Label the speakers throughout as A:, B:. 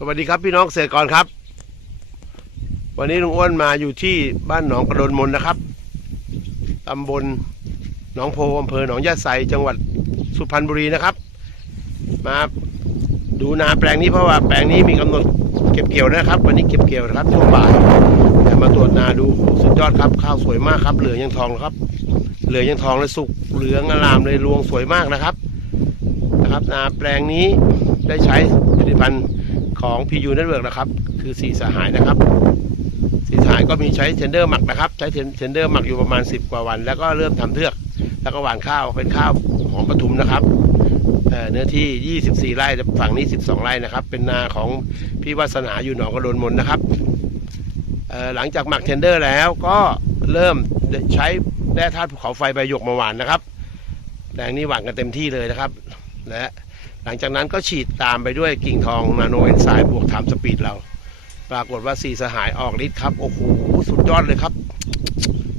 A: สวัสดีครับพี่น้องเกษตรกรครับ วันนี้ลุงอ้วนมาอยู่ที่บ้านหนองกระโดนมนนะครับตำบลหนองโพอำเภอหนองยาไซจังหวัดสุพรรณบุรีนะครับ มาดูนาแปลงนี้เพราะว่าแปลงนี้มีกำหนดเก็บเกี่ยวนะครับ วันนี้เก็บเกี่ยวนะครับช่วงบ่ายแต่มาตรวจนาดูสุดยอดครับ ข้าวสวยมากครับ เหลืองยังทองครับ เหลืองยังทองและสุกเหลืองอลามเลยรวงสวยมากนะครับนะครับ นาแปลงนี้ได้ใช้ผลิตภัณฑ์ ของ PU Network นะครับ คือสีสหายนะครับ สีสหายก็มีใช้เทนเดอร์หมักนะครับ ใช้เทนเดอร์หมักอยู่ประมาณ 10 กว่าวัน แล้วก็เริ่มทำเทือก แล้วก็หว่านข้าวเป็นข้าวหอมปทุมนะครับเนื้อที่ 24 ไร่ฝั่งนี้ 12 ไร่นะครับ เป็นนาของพี่วัสนาอยู่หนองกระโดนมนนะครับหลังจากหมักเทนเดอร์แล้วก็เริ่มใช้แร่ธาตุภูเขาไฟใบหยกมาหว่านนะครับแปลงนี้หว่านกันเต็มที่เลยนะครับ และหลังจากนั้นก็ฉีดตามไปด้วยกิ่งทองนาโนเอนไซม์บวกไทม์สปีดเรา ปรากฏว่าสีสหายออกฤทธิ์ครับ โอ้โห สุดยอดเลยครับ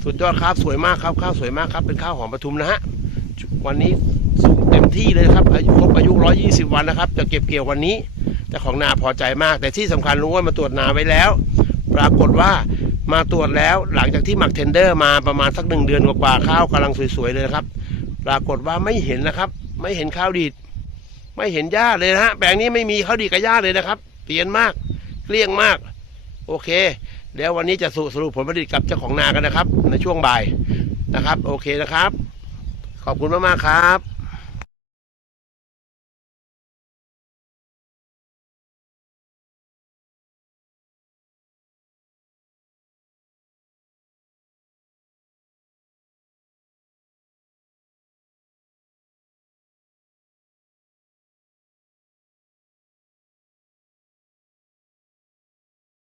A: สุดยอดครับสวยมากครับ ข้าวสวยมากครับ เป็นข้าวหอมปทุมนะฮะ วันนี้สุกเต็มที่เลยครับ อายุครบอายุ 120 วันนะครับ จะเก็บเกี่ยววันนี้เจ้าของนาพอใจมาก แต่ที่สำคัญรู้ว่ามาตรวจนาไว้แล้ว ปรากฏว่ามาตรวจแล้วหลังจากที่หมักเทนเดอร์มาประมาณสักหนึ่งเดือนกว่าๆข้าวกำลังสวยๆเลยนะครับ ปรากฏว่าไม่เห็นนะครับ ไม่เห็นข้าวดีด ไม่เห็นหญ้าเลยนะฮะแปลงนี้ไม่มีข้าวดีดกับหญ้าเลยนะครับเปลี่ยนมากเกลี้ยงมาก โอเคเดี๋ยววันนี้จะสรุปผลผลิตกับเจ้าของนากันนะครับ ในช่วงบ่ายนะครับ โอเคนะครับ ขอบคุณมากๆครับ